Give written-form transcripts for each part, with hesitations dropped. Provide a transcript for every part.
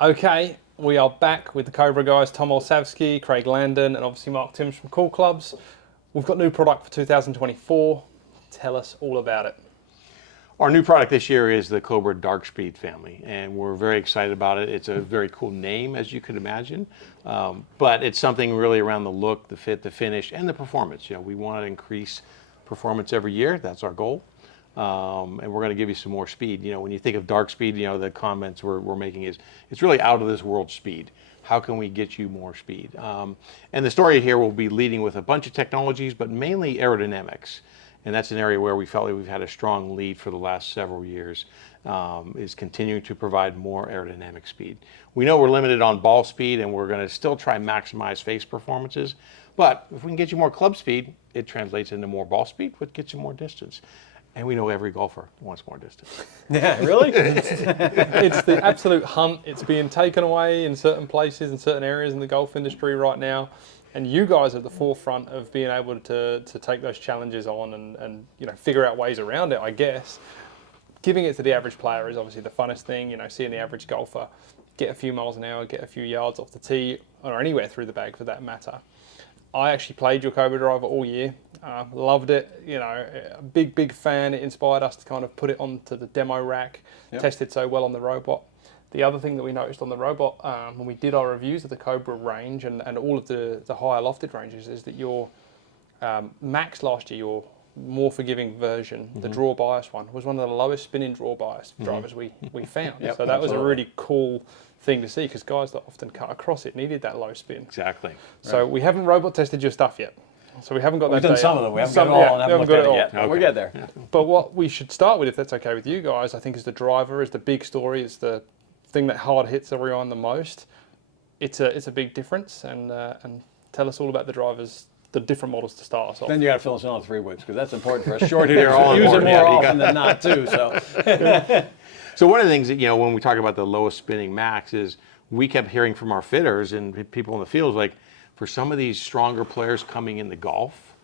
Okay, we are back with the Cobra guys, Tom Olsavsky, Craig Landon, and obviously Mark Timms from Cool Clubs. We've got new product for 2024. Tell us all about it. Our new product this year is the Cobra Dark Speed family, and we're very excited about it. It's a very cool name, as you could imagine, but it's something really around the look, the fit, the finish, and the performance. We want to increase performance every year. That's our goal, and we're going to give you some more speed. When you think of Dark Speed, the comments we're making is it's really out of this world speed. How can we get you more speed? And the story here will be leading with a bunch of technologies, but mainly aerodynamics. And that's an area where we felt like we've had a strong lead for the last several years, is continuing to provide more aerodynamic speed. We know we're limited on ball speed, and we're going to still try and maximize face performances. But if we can get you more club speed, it translates into more ball speed, which gets you more distance. And we know every golfer wants more distance. Yeah, really? It's the absolute hunt. It's being taken away in certain places, in certain areas in the golf industry right now. And you guys are at the forefront of being able to take those challenges on and figure out ways around it, I guess. Giving it to the average player is obviously the funnest thing. Seeing the average golfer get a few miles an hour, get a few yards off the tee, or anywhere through the bag for that matter. I actually played your Cobra driver all year. Loved it. A big fan. It inspired us to kind of put it onto the demo rack. Yep. Tested so well on the robot. The other thing that we noticed on the robot when we did our reviews of the Cobra range and all of the higher lofted ranges is that your Max last year, your more forgiving version, the draw bias one, was one of the lowest spinning draw bias drivers we found. Yep, so that was a really cool thing to see because guys that often cut across it needed that low spin. Exactly. So we haven't robot tested your stuff yet. So we haven't got that. We've done some of them. We haven't got it all. We haven't got it all yet. Okay. We'll get there. Yeah. But what we should start with, if that's okay with you guys, I think is the driver, is the big story, is the thing that hard hits everyone the most. It's a big difference, and tell us all about the drivers, the different models to start us off. Then you got to fill us in on the 3 woods because that's important for us short hitters. They're all Use it important. more Yeah, often than not too. So. So one of the things that, when we talk about the lowest spinning max is we kept hearing from our fitters and people in the field, like for some of these stronger players coming into golf,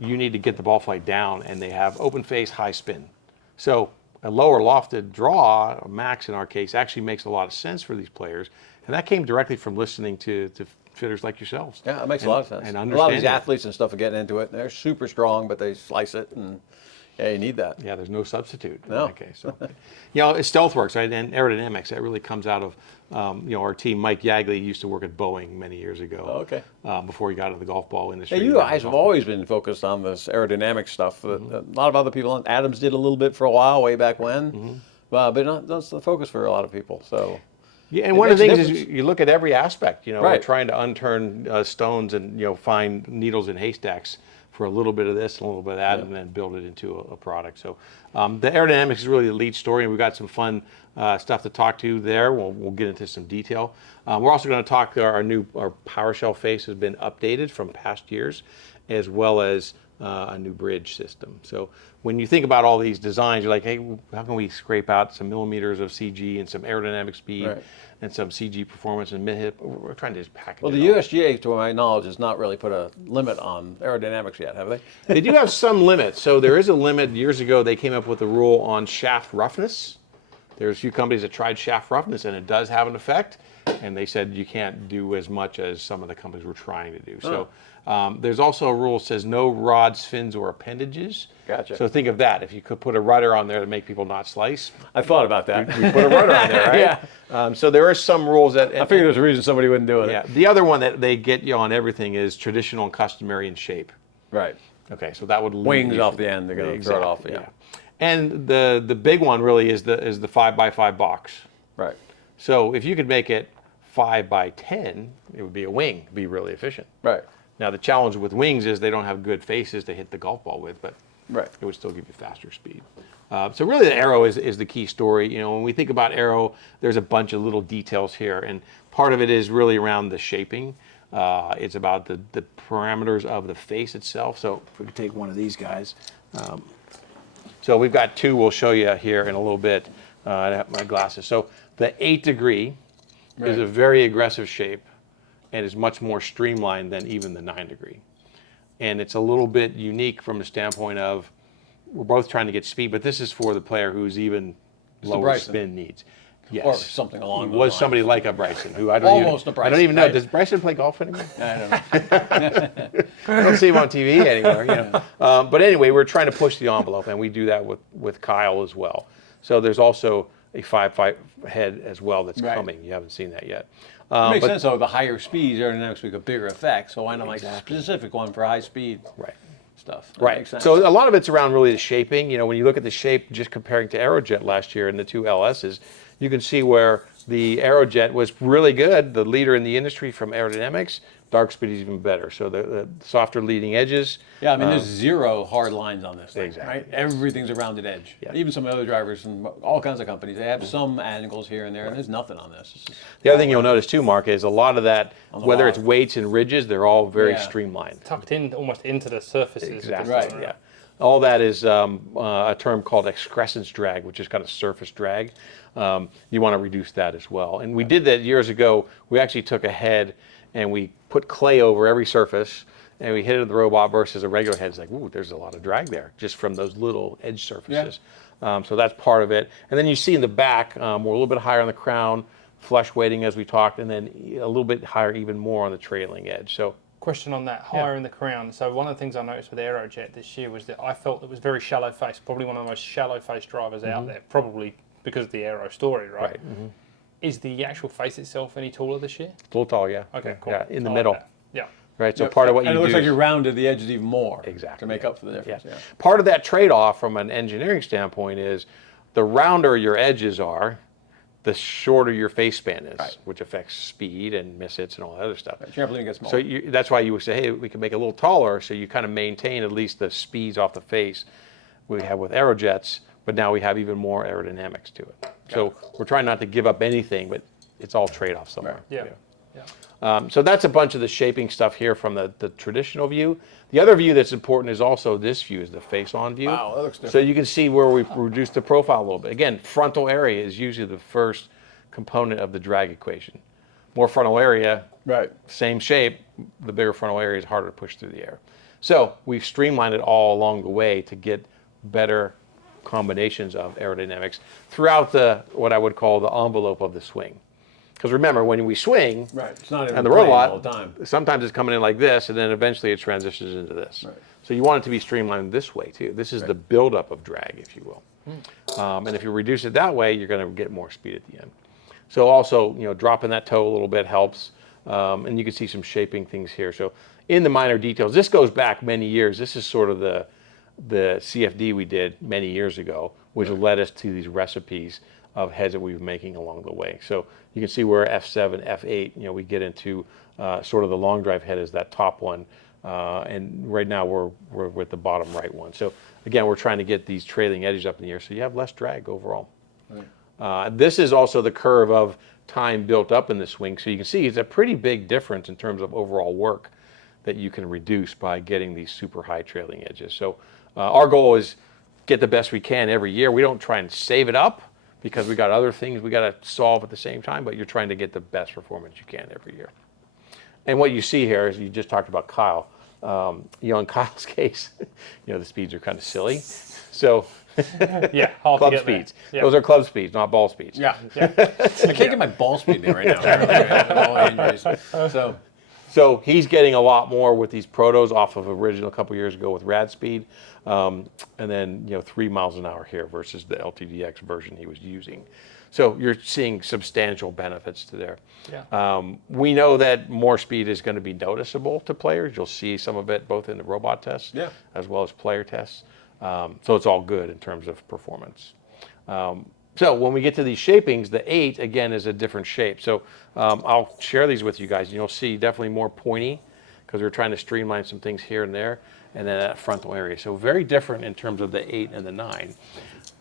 you need to get the ball flight down and they have open face, high spin. So a lower lofted draw, a max in our case, actually makes a lot of sense for these players. And that came directly from listening to fitters like yourselves. Yeah, it makes a lot of sense. And a lot of these understanding. athletes and stuff are getting into it. They're super strong, but they slice it, and yeah, you need that. Yeah, there's no substitute in No. that case. So, it's StealthWorks, right? And aerodynamics, that really comes out of, our team. Mike Yagley used to work at Boeing many years ago. Oh, okay. Before he got into the golf ball industry. Yeah, you guys have always been focused on this aerodynamic stuff. A lot of other people, Adams did a little bit for a while, way back when, but that's the focus for a lot of people. So. Yeah, and one of the things is you look at every aspect. Right. We're trying to unturn stones and find needles in haystacks for a little bit of this and a little bit of that, and then build it into a product. So the aerodynamics is really the lead story, and we've got some fun stuff to talk to there. We'll get into some detail. We're also going to talk our PowerShell face has been updated from past years, as well as a new bridge system. So when you think about all these designs, you're like, hey, how can we scrape out some millimeters of CG and some aerodynamic speed and some CG performance and mid-hip? We're trying to just package it Well, the all. USGA, to my knowledge, has not really put a limit on aerodynamics yet, have they? They do have some limits. So there is a limit. Years ago, they came up with a rule on shaft roughness. There's a few companies that tried shaft roughness, and it does have an effect. And they said you can't do as much as some of the companies were trying to do. So there's also a rule that says no rods, fins, or appendages. Gotcha. So think of that. If you could put a rudder on there to make people not slice, I thought about that. we put a rudder on there, right? Yeah. So there are some rules that. I figured there's a reason somebody wouldn't do it. Yeah. The other one that they get you on everything is traditional and customary in shape. Right. Okay, so that would lead Wings you off from- the end, they're going to throw it off. yeah. And the big one really is the 5x5 box. Right. So if you could make it 5x10, it would be a wing. It'd be really efficient. Right. Now the challenge with wings is they don't have good faces to hit the golf ball with, but Right. it would still give you faster speed. So really the arrow is the key story. When we think about arrow, there's a bunch of little details here, and part of it is really around the shaping. It's about the parameters of the face itself. So if we could take one of these guys. So we've got two we'll show you here in a little bit. I have my glasses. So the 8 degree is a very aggressive shape and is much more streamlined than even the 9 degree. And it's a little bit unique from the standpoint of we're both trying to get speed, but this is for the player who's even lower Bryson. spin needs. Yes. Or something along He those was lines. somebody like a Bryson, who I don't Almost even, a I don't even know. Bryson, Does Bryson play golf anymore? I don't know. I don't see him on TV anymore. But anyway, we're trying to push the envelope, and we do that with Kyle as well. So there's also a 5.5 head as well that's Right. coming. You haven't seen that yet. It makes but- sense though. The higher speeds, aerodynamics make a bigger effect. So why not make a specific one for high speed Right. stuff? That Right. makes sense. So a lot of it's around really the shaping. When you look at the shape, just comparing to Aerojet last year and the two LSs, you can see where the Aerojet was really good, the leader in the industry from aerodynamics. Dark Speed is even better. So the softer leading edges. Yeah, I mean, there's zero hard lines on this thing, Exactly. right? Everything's a rounded edge. Yeah. Even some other drivers and all kinds of companies, they have some angles here and there, and there's nothing on this. It's just The other thing you'll notice too, Mark, is a lot of that, On the whether log. it's weights and ridges, they're all very Yeah. streamlined. Tucked in almost into the surfaces. of the Exactly. Right. cylinder. Yeah. All that is a term called excrescence drag, which is kind of surface drag. You want to reduce that as well. And we did that years ago. We actually took a head and we put clay over every surface and we hit it with the robot versus a regular head. It's like, ooh, there's a lot of drag there just from those little edge surfaces. So that's part of it. And then you see in the back, we're a little bit higher on the crown, flush weighting as we talked, and then a little bit higher, even more on the trailing edge. So Question on that, higher in the crown. So one of the things I noticed with Aerojet this year was that I felt it was very shallow faced, probably one of the most shallow faced drivers out there, probably because of the Aero story, right? Is the actual face itself any taller this year? it's a little tall, yeah. Okay, cool. Yeah, in the I like middle. that. Yeah. Right, so part of what you and do it looks like is- you rounded the edges even more. Exactly. To make up for the difference. Yeah. Yeah. Part of that trade-off from an engineering standpoint is the rounder your edges are, the shorter your face span is, Right. which affects speed and miss hits and all that other stuff. Trampoline gets smaller. So that's why you would say, hey, we can make it a little taller, so you kind of maintain at least the speeds off the face we have with Aerojets, but now we have even more aerodynamics to it. So we're trying not to give up anything, but it's all trade-off somewhere. Right. Yeah. Yeah. So that's a bunch of the shaping stuff here from the traditional view. The other view that's important is also this view, is the face-on view. Wow, that looks different. So you can see where we've reduced the profile a little bit. Again, frontal area is usually the first component of the drag equation. More frontal area, Right. same shape, the bigger frontal area is harder to push through the air. So we've streamlined it all along the way to get better combinations of aerodynamics throughout what I would call the envelope of the swing. Because remember, when we swing, Right. It's not even and the playing robot, all the time. sometimes it's coming in like this, and then eventually it transitions into this. Right. So you want it to be streamlined this way too. This is the buildup of drag, if you will. And if you reduce it that way, you're going to get more speed at the end. So also, dropping that toe a little bit helps. And you can see some shaping things here. So in the minor details, this goes back many years. This is sort of the CFD we did many years ago, which led us to these recipes of heads that we were making along the way. So you can see where F7, F8, we get into sort of the long drive head is that top one. And right now we're with the bottom right one. So again, we're trying to get these trailing edges up in the air so you have less drag overall. This is also the curve of time built up in the swing. So you can see it's a pretty big difference in terms of overall work that you can reduce by getting these super high trailing edges. So our goal is get the best we can every year. We don't try and save it up because we got other things we got to solve at the same time, but you're trying to get the best performance you can every year. And what you see here is you just talked about Kyle. In Kyle's case, the speeds are kind of silly. So Yeah. Hard to club get there. speeds. Yeah. Those are club speeds, not ball speeds. Yeah. Yeah. I can't get my ball speed there right now. I have all the injuries. So he's getting a lot more with these protos off of original a couple years ago with Rad Speed, and then 3 miles an hour here versus the LTDX version he was using. So you're seeing substantial benefits to there. Yeah. We know that more speed is going to be noticeable to players. You'll see some of it both in the robot tests as well as player tests. So it's all good in terms of performance. So when we get to these shapings, the 8, again, is a different shape. So I'll share these with you guys. And you'll see definitely more pointy because we're trying to streamline some things here and there. And then that frontal area. So very different in terms of the 8 and the 9.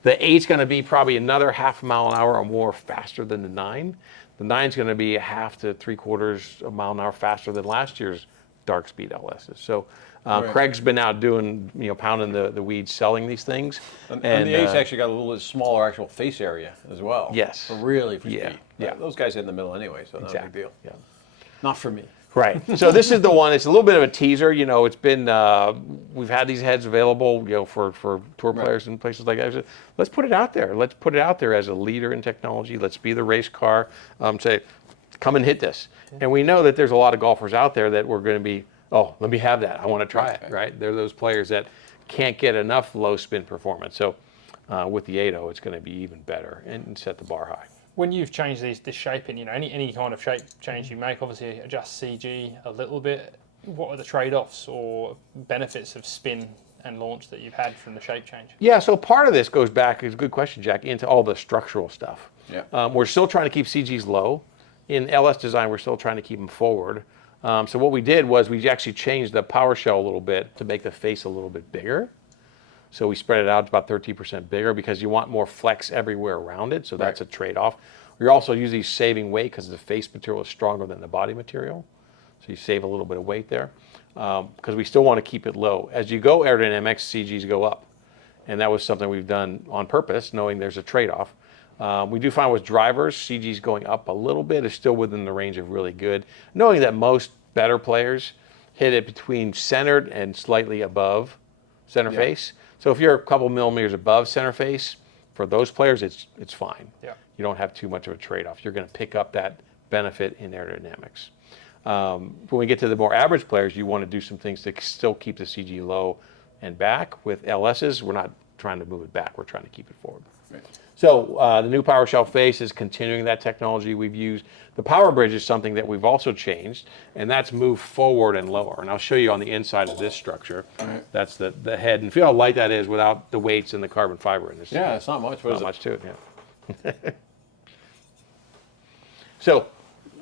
The 8's going to be probably another half mile an hour or more faster than the 9. The 9's going to be 1/2 to 3/4 of a mile an hour faster than last year's Dark Speed LSs. So Craig's been out doing, pounding the weeds, selling these things. And the 8's actually got a little bit smaller actual face area as well. Yes. For Yeah, speed. yeah. Those guys hit in the middle anyway, so not a big deal. Yeah. Not for me. Right. So this is the one. It's a little bit of a teaser. You know, it's been we've had these heads available, you know, for tour players and places like that. Let's put it out there. Let's put it out there as a leader in technology. Let's be the race car. Say, come and hit this. And we know that there's a lot of golfers out there that we're going to be, oh, let me have that. I want to try it. Right. They're those players that can't get enough low spin performance. So with the 8.0, it's going to be even better and set the bar high. When you've changed this shaping, you know, any kind of shape change you make, obviously adjust CG a little bit. What are the trade-offs or benefits of spin and launch that you've had from the shape change? Yeah, so part of this goes back, it's a good question, Jack, into all the structural stuff. Yeah. We're still trying to keep CGs low. In LS design, we're still trying to keep them forward. So what we did was we actually changed the power shell a little bit to make the face a little bit bigger. So we spread it out to about 13% bigger because you want more flex everywhere around it. So that's a trade-off. You're also usually saving weight because the face material is stronger than the body material. So you save a little bit of weight there because we still want to keep it low. As you go aerodynamics, CGs go up. And that was something we've done on purpose, knowing there's a trade-off. We do find with drivers, CGs going up a little bit is still within the range of really good, knowing that most better players hit it between centered and slightly above center face. So if you're a couple millimeters above center face, for those players, it's fine. Yeah. You don't have too much of a trade-off. You're going to pick up that benefit in aerodynamics. When we get to the more average players, you want to do some things to still keep the CG low and back. With LSs, we're not trying to move it back. We're trying to keep it forward. Right. So the new power shell face is continuing that technology we've used. The power bridge is something that we've also changed, and that's moved forward and lower. And I'll show you on the inside of this structure. Right. That's the head. And feel how light that is without the weights and the carbon fiber in this. Yeah, it's not much. What is Not it? much to it, yeah. So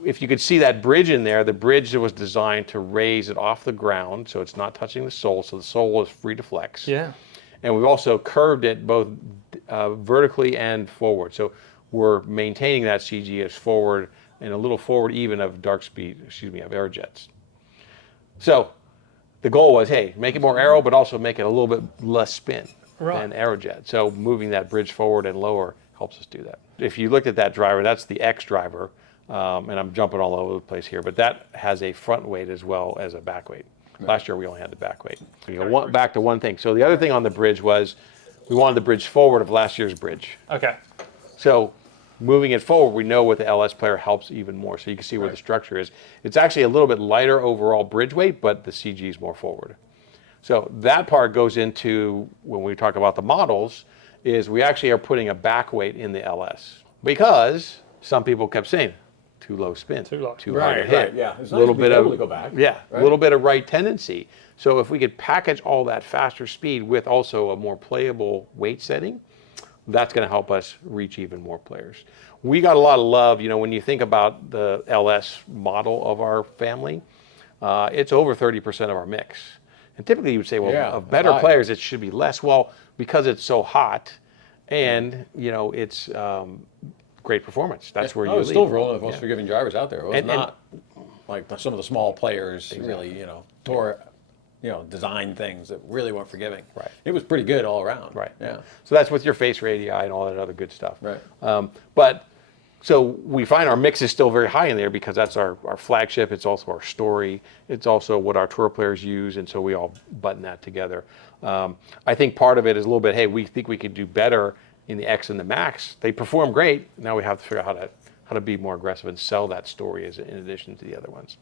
if you could see that bridge in there, the bridge was designed to raise it off the ground so it's not touching the sole, so the sole is free to flex. Yeah. And we've also curved it both vertically and forward. So we're maintaining that CG as forward and a little forward even of Dark Speed, of Aerojets. So the goal was, hey, make it more aero, but also make it a little bit less spin than Aerojet. So moving that bridge forward and lower helps us do that. If you looked at that driver, that's the X driver, and I'm jumping all over the place here, but that has a front weight as well as a back weight. Last year we only had the back weight. Back to one thing. So the other thing on the bridge was we wanted the bridge forward of last year's bridge. Okay. So moving it forward, we know with the LS player helps even more. So you can see where the structure is. It's actually a little bit lighter overall bridge weight, but the CG is more forward. So that part goes into, when we talk about the models, is we actually are putting a back weight in the LS because some people kept saying, too low spin, Too low. too hard to hit. Right, yeah. It's A little nice to bit be able of to go back. Yeah, right? a little bit of right tendency. So if we could package all that faster speed with also a more playable weight setting, that's going to help us reach even more players. We got a lot of love, you know, when you think about the LS model of our family, it's over 30% of our mix. And typically you would say, well, Yeah, of better high. players, it should be less. Well, because it's so hot and, you know, it's great performance. That's where you lead. It's still one of the most forgiving drivers out there. It was And- not like some of the small players really, you know, design things that really weren't forgiving. Right. It was pretty good all around. Right. Yeah. So that's with your face radii and all that other good stuff. Right. But so we find our mix is still very high in there because that's our flagship. It's also our story. It's also what our tour players use, and so we all button that together. I think part of it is a little bit, hey, we think we could do better in the X and the Max. They perform great. Now we have to figure out how to be more aggressive and sell that story as in addition to the other ones.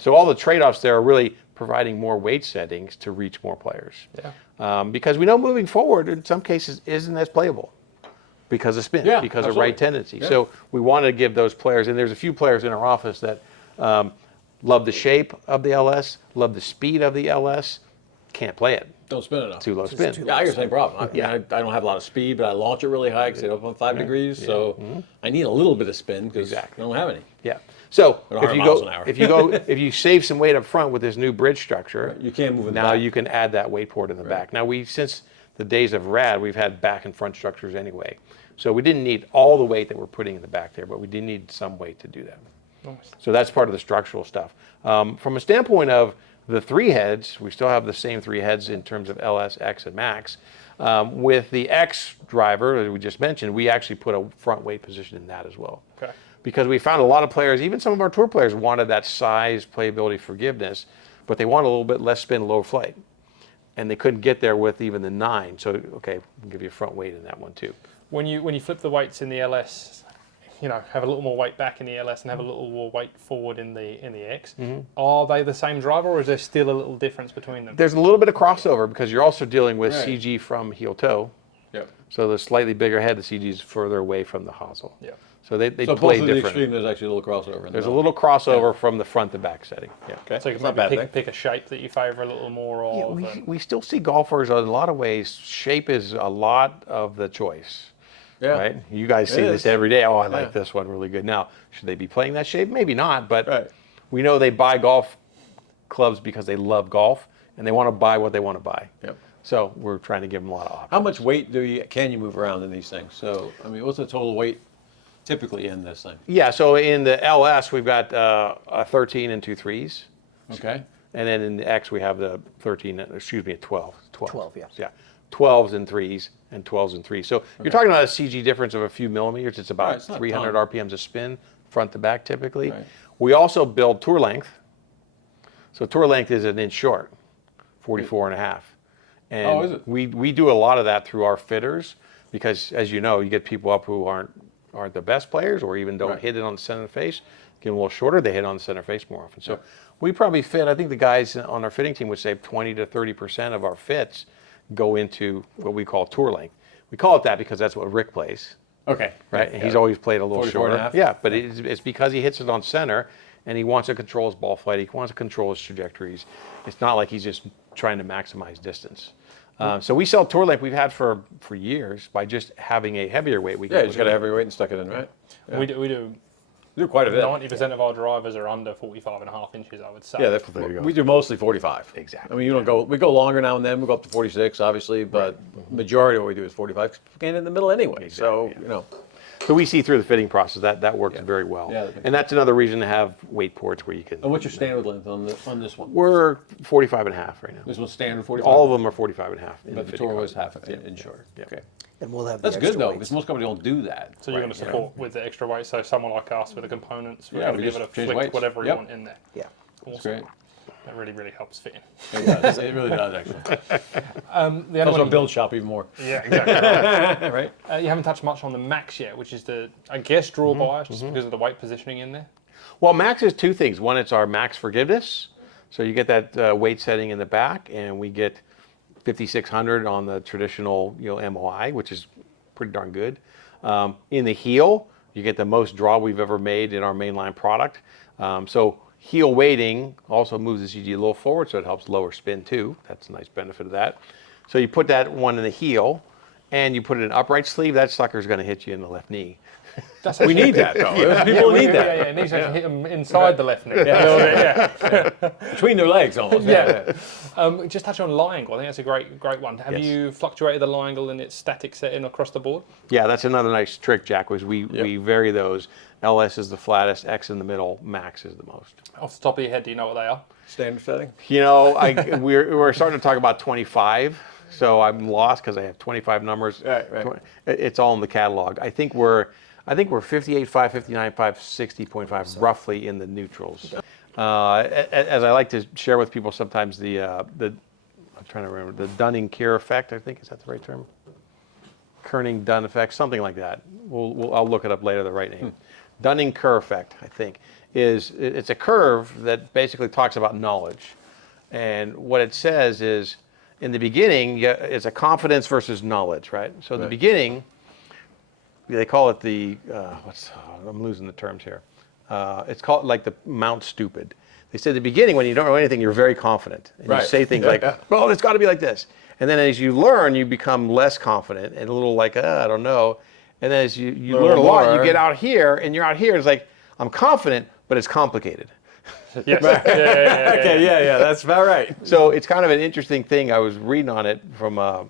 So all the trade-offs there are really providing more weight settings to reach more players. Yeah. Because we know moving forward, in some cases, isn't as playable because of spin, Yeah, because of absolutely. right tendency. Yeah. So we want to give those players, and there's a few players in our office that love the shape of the LS, love the speed of the LS, can't play it. Don't spin enough. Too low spin. Yeah, I got the same problem. Yeah. I don't have a lot of speed, but I launch it really high because it's up on 5 degrees. So I need a little bit of spin because Exactly. I don't have any. Yeah. So At if 100 you miles go, an hour. if you save some weight up front with this new bridge structure, You can't move it now back. you can add that weight port in the back. Now since the days of RAD, we've had back and front structures anyway. So we didn't need all the weight that we're putting in the back there, but we did need some weight to do that. Nice. So that's part of the structural stuff. From a standpoint of the three heads, we still have the same three heads in terms of LS, X, and Max. With the X driver that we just mentioned, we actually put a front weight position in that as well. Okay. because we found a lot of players, even some of our tour players, wanted that size, playability, forgiveness, but they wanted a little bit less spin, lower flight. And they couldn't get there with even the 9. So, okay, we'll give you a front weight in that one too. When you flip the weights in the LS, have a little more weight back in the LS and have a little more weight forward in the X, are they the same driver, or is there still a little difference between them? There's a little bit of crossover because you're also dealing with Right. CG from heel toe. Yep. So the slightly bigger head, the CG is further away from the hosel. Yeah. So they So play both of the different. extreme, there's actually a little crossover. There's a little crossover from the front to back setting. Yeah. Okay. So you It's can not a bad maybe thing. pick a shape that you favour a little more of. Yeah, we still see golfers in a lot of ways. Shape is a lot of the choice. Yeah. Right? You guys see It this is. every day. Oh, I like Yeah. this one really good. Now, should they be playing that shape? Maybe not, but Right. we know they buy golf clubs because they love golf and they want to buy what they want to buy. Yep. So we're trying to give them a lot of options. How much weight can you move around in these things? So, I mean, what's the total weight typically in this thing? Yeah, so in the LS, we've got a 13 and 2 3s. Okay. And then in the X, we have the 13, a 12. 12, yeah. Yeah. 12s and 3s and 12s and 3s. So you're talking about a CG difference of a few millimeters. It's about Right, it's not a 300 ton. RPMs a spin, front to back typically. Right. We also build tour length. So tour length is an inch short, 44 and a half. And Oh, is it? we do a lot of that through our fitters because, as you know, you get people up who aren't the best players or even don't Right. hit it on the center of the face. Get them a little shorter, they hit on the center face more often. So Yep. we probably fit, I think the guys on our fitting team would say 20 to 30% of our fits go into what we call tour length. We call it that because that's what Rick plays, Okay. right? And he's always played a little 44 and a shorter. half? Yeah, but it's because he hits it on center and he wants to control his ball flight. He wants to control his trajectories. It's not like he's just trying to maximize distance. So we sell tour length we've had for years by just having a heavier weight. We Yeah, can you just put got a in. heavy weight and stuck it in, right? Yeah. We do We do quite a bit. 90% of our drivers are under 45.5 inches, I would say. Yeah, There you go. we do mostly 45. Exactly. I mean, we go longer now and then. We go up to 46, obviously, but majority of what we do is 45. 'Cause we get in the middle anyway, so Exactly, you know. So we see through the fitting process that works very well. Yeah, that makes and that's another reason to have weight ports where you can. And what's your standard length on this one? We're 45 and a half right now. This one's standard 45. All of them are 45 and a half. in But the fitting tour was process. half in short. Yeah. Okay. And we'll have That's the good extra though, weights. because most companies don't do that. So you're going to support with the extra weight. So someone like us with the components, we're Yeah, going to we be just able to change flick weights. whatever you Yep. want in there. Yeah. That's Awesome. great. That really, really helps fit in. It does. It really does actually. The other Also one, build shop even more. yeah, exactly. Right? You haven't touched much on the Max yet, which is the, I guess, draw Mm-hmm. bias just because of the weight positioning in there. Well, max is two things. One, it's our max forgiveness. So you get that weight setting in the back, and we get 5,600 on the traditional MOI, which is pretty darn good. In the heel, you get the most draw we've ever made in our mainline product. So heel weighting also moves the CG a little forward, so it helps lower spin too. That's a nice benefit of that. So you put that one in the heel, and you put it in upright sleeve. That sucker's going to hit you in the left knee. We need that though. People need that. Yeah, it needs to hit them inside the left knee. Yeah. Between their legs almost. Yeah. Just touch on lie angle. I think that's a great one. Have Yes. you fluctuated the lie angle in its static setting across the board? Yeah, that's another nice trick, Jack, was we vary those. LS is the flattest, X in the middle, Max is the most. Off the top of your head, do you know what they are? Standard setting. We're starting to talk about 25, so I'm lost because I have 25 numbers. Right. It's all in the catalog. I think we're 58.5, 59.5, 60.5, roughly in the neutrals. As I like to share with people sometimes, I'm trying to remember, the Dunning-Kruger effect, I think, is that the right term? Kerning-Dunn effect, something like that. I'll look it up later, the right name. Dunning-Kruger effect, I think, it's a curve that basically talks about knowledge. And what it says is, in the beginning, it's a confidence versus knowledge, right? So in the beginning, they call it I'm losing the terms here. It's called like the Mount Stupid. They say at the beginning, when you don't know anything, you're very confident. And Right. you say things like, well, it's got to be like this. And then as you learn, you become less confident and a little like, I don't know. And then as you learn a lot, you more. get out here, and you're out here, it's like, I'm confident, but it's complicated. Yes. Yeah. Okay, yeah, that's about right. So it's kind of an interesting thing. I was reading on it from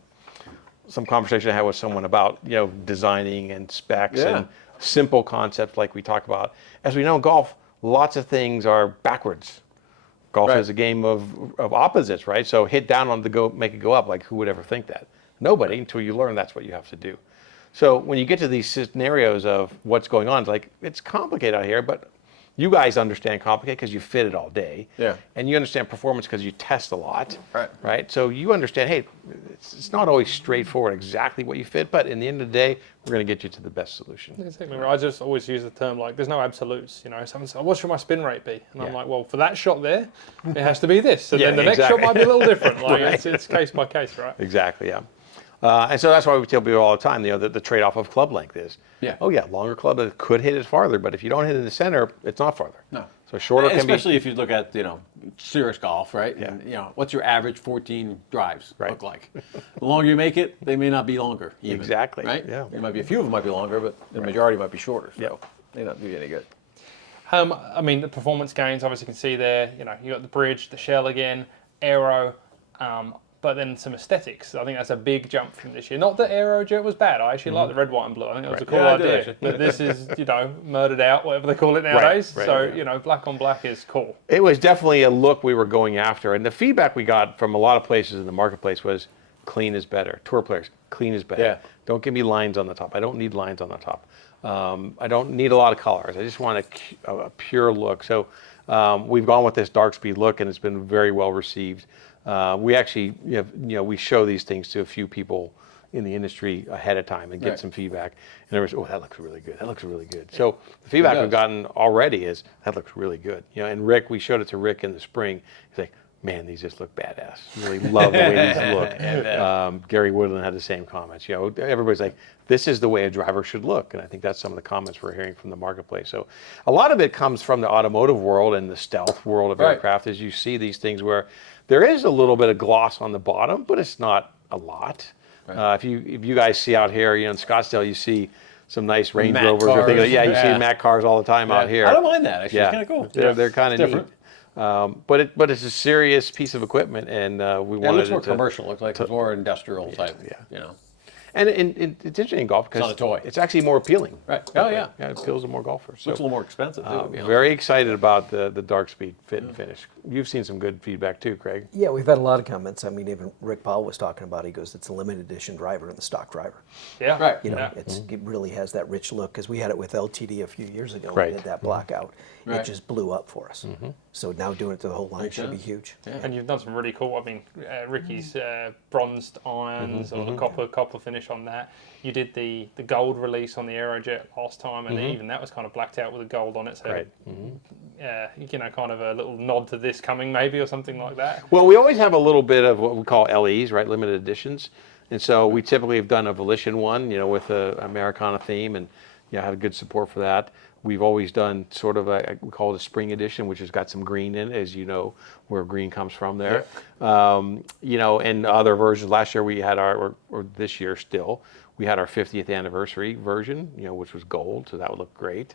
some conversation I had with someone about designing and specs and simple concepts like we talk about. As we know in golf, lots of things are backwards. Golf is a game of opposites, right? So hit down on the go, make it go up. Like who would ever think that? Nobody until you learn that's what you have to do. So when you get to these scenarios of what's going on, it's like, it's complicated out here, but you guys understand complicated because you fit it all day. Yeah. And you understand performance because you test a lot. Right. Right. So you understand, hey, it's not always straightforward exactly what you fit, but in the end of the day, we're going to get you to the best solution. Exactly right. I just always use the term like, there's no absolutes. You know, someone says, what should my spin rate be? And I'm like, well, for that shot there, it has to be this. And Yeah, then the next shot exactly. might be a little different. Like Right. it's case by case, right? Exactly, yeah. And so that's why we tell people all the time, the trade-off of club length is, oh yeah, longer club it could hit it farther, but if you don't hit it in the center, it's not farther. No. So shorter can be. Especially if you look at, serious golf, right? Yeah. And, what's your average 14 drives Right. look like? The longer you make it, they may not be longer. Even, Exactly, Right? yeah. There might be a few of them might be longer, but the majority might be shorter. So Yep. they not do you any good. I mean, the performance gains, obviously, you can see there. You know, you got the bridge, the shell again, aero, but then some aesthetics. I think that's a big jump from this year. Not that aero jet was bad. I actually like the red, white, and blue. I think that was a cool Yeah, I do, idea. actually. But this is, murdered out, whatever they call it nowadays. right, So, right. black on black is cool. It was definitely a look we were going after, and the feedback we got from a lot of places in the marketplace was clean is better. Tour players, clean is better. Yeah. Don't give me lines on the top. I don't need lines on the top. I don't need a lot of colors. I just want a pure look. So we've gone with this Dark Speed look, and it's been very well received. We actually, we show these things to a few people in the industry ahead of time and get Right. some feedback. And there was, oh, that looks really good. That looks really good. So the feedback does. we've gotten already is that looks really good. And Rick, we showed it to Rick in the spring. He's like, man, these just look badass. Really love the way these look. Gary Woodland had the same comments. Everybody's like, this is the way a driver should look. And I think that's some of the comments we're hearing from the marketplace. So a lot of it comes from the automotive world and the stealth world of Right. aircraft, as you see these things where there is a little bit of gloss on the bottom, but it's not a lot. Right. If you guys see out here, in Scottsdale, you see some nice Range Matte Rovers or things. cars. Yeah, you Yeah. see Mac cars all the time out here. I don't mind that, actually. Yeah, It's kind of cool. They're kind of It's neat. But it's a serious piece of equipment, and we It wanted looks more to. commercial. It looks like it's more industrial type. yeah. And it's interesting in golf because not a toy. it's actually more appealing. Right. Oh, yeah. Yeah, it appeals to more golfers. So, Looks a little more expensive, too, to be honest. very excited about the Dark Speed fit and finish. You've seen some good feedback too, Craig. Yeah, we've had a lot of comments. I mean, even Rick Powell was talking about it. He goes, it's a limited edition driver and the stock driver. Yeah. Right. Yeah. It really has that rich look because we had it with LTD a few years ago. Right. We did that blackout. Right. It just blew up for us. So now doing it to the whole line Makes should be sense. huge. Yeah. And you've done some really cool. I mean, Ricky's bronzed irons or the copper finish on that. You did the gold release on the Aerojet last time, and even that was kind of blacked out with the gold on it. So, Right. kind of a little nod to this coming maybe or something like that. Well, we always have a little bit of what we call LEs, right? Limited editions. And so we typically have done a Volition one, with a Americana theme, and had a good support for that. We've always done sort of we call it a spring edition, which has got some green in it, as you know, where green comes from there. And other versions. Last year we had or this year still, we had our 50th anniversary version, which was gold, so that would look great.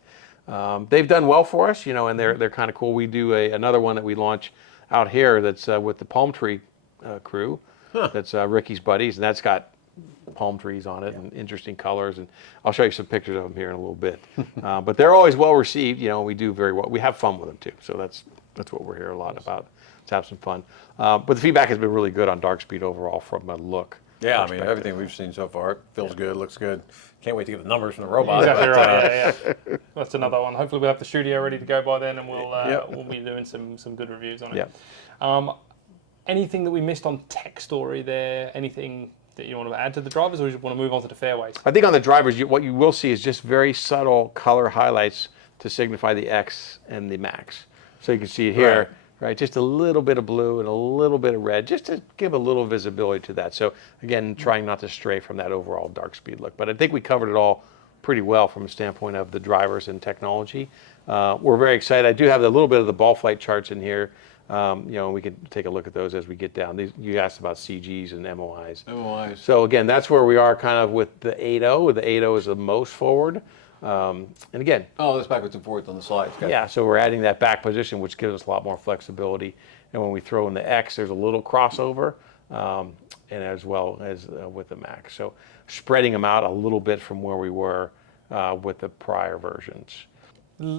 They've done well for us, and they're kind of cool. We do another one that we launch out here that's with the Palm Tree crew. That's Ricky's buddies, and that's got palm trees on it and interesting colors, and I'll show you some pictures of them here in a little bit. But they're always well received. We do very well. We have fun with them too, so that's what we're here a lot about. Let's have some fun. But the feedback has been really good on Dark Speed overall from a look. Yeah, I mean, perspective. everything we've seen so far feels good, looks good. Can't wait to get the numbers from the robot. Exactly but, right. Yeah. That's another one. Hopefully we'll have the studio ready to go by then, and we'll be doing some good reviews on it. Yeah. Anything that we missed on tech story there? Anything that you want to add to the drivers, or you just want to move on to the fairways? I think on the drivers, what you will see is just very subtle color highlights to signify the X and the Max. So you can see it here, right? Just a little bit of blue and a little bit of red, just to give a little visibility to that. So again, trying not to stray from that overall Dark Speed look. But I think we covered it all pretty well from a standpoint of the drivers and technology. We're very excited. I do have a little bit of the ball flight charts in here. We can take a look at those as we get down. You asked about CGs and MOIs. MOIs. So again, that's where we are kind of with the 8.0. The 8.0 is the most forward. And again, Oh, that's backwards and forwards on the slides. Okay. yeah, so we're adding that back position, which gives us a lot more flexibility. And when we throw in the X, there's a little crossover, and as well as with the Max. So spreading them out a little bit from where we were with the prior versions.